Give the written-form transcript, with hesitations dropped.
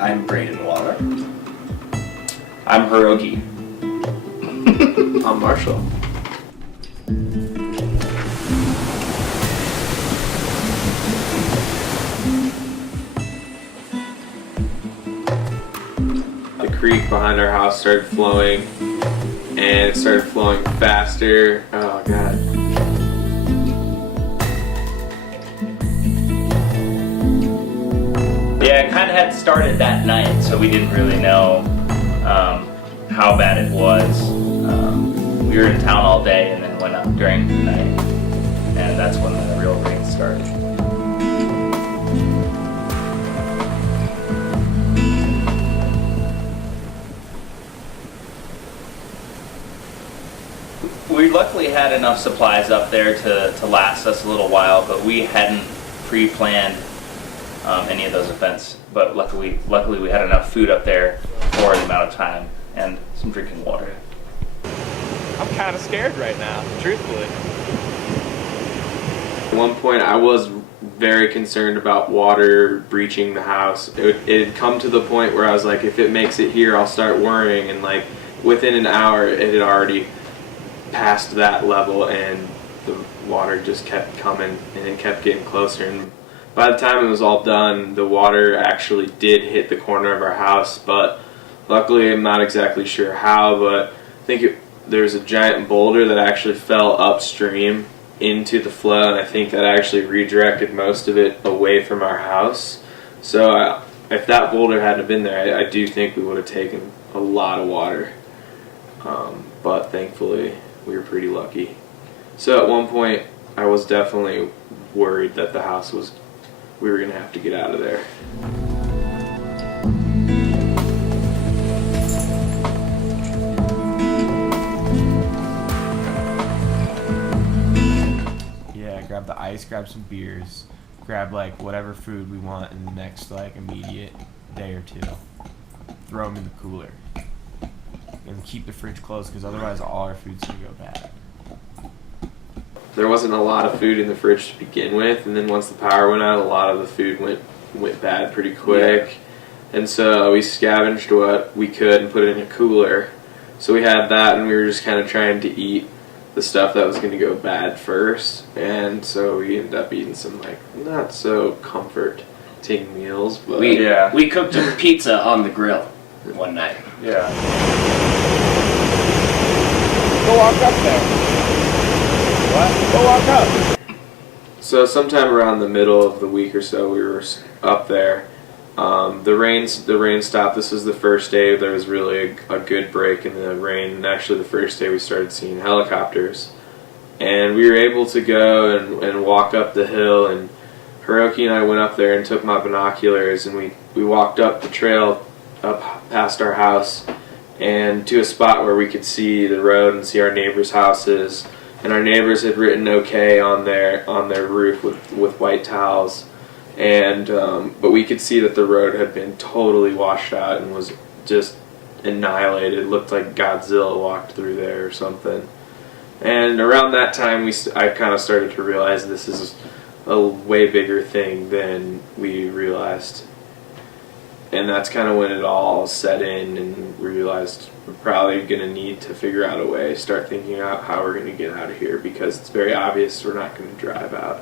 I'm Braden Waller. I'm Hiroki. I'm Marshall. The creek behind our house started flowing, and it started flowing faster. Oh god. Yeah, it kind of had started that night, so we didn't really know how bad it was. We were in town all day and then went up during the night, and that's when the real rain started. We luckily had enough supplies up there to last us a little while, but we hadn't pre-planned any of those events. But luckily we had enough food up there for the amount of time and some drinking water. I'm kind of scared right now, truthfully. At one point I was very concerned about water breaching the house. It had come to the point where I was like, if it makes it here, I'll start worrying, and like within an hour it had already passed that level, and the water just kept coming and it kept getting closer, and by the time it was all done, the water actually did hit the corner of our house, but luckily I'm not exactly sure how, but I think there was a giant boulder that actually fell upstream into the flow, and I think that actually redirected most of it away from our house. So if that boulder hadn't been there, I do think we would have taken a lot of water, but thankfully we were pretty lucky. So at one point I was definitely worried that the house we were going to have to get out of there. Yeah, grab the ice, grab some beers, grab like whatever food we want in the next like immediate day or two. Throw them in the cooler. And keep the fridge closed, because otherwise all our food's going to go bad. There wasn't a lot of food in the fridge to begin with, and then once the power went out, a lot of the food went bad pretty quick. And so we scavenged what we could and put it in a cooler. So we had that, and we were just kind of trying to eat the stuff that was going to go bad first. And so we ended up eating some like not so comforting meals, but We cooked a pizza on the grill one night. Yeah. Go walk up there. What? Go walk up. So sometime around the middle of the week or so, we were up there. The rain stopped. This was the first day there was really a good break in the rain, and actually the first day we started seeing helicopters. And we were able to go and walk up the hill, and Hiroki and I went up there and took my binoculars, and we walked up the trail up past our house and to a spot where we could see the road and see our neighbors' houses. And our neighbors had written "okay" on their roof with white towels, and but we could see that the road had been totally washed out and was just annihilated. It looked like Godzilla walked through there or something. And around that time, I kind of started to realize this is a way bigger thing than we realized. And that's kind of when it all set in, and we realized we're probably going to need to figure out a way, start thinking out how we're going to get out of here, because it's very obvious we're not going to drive out.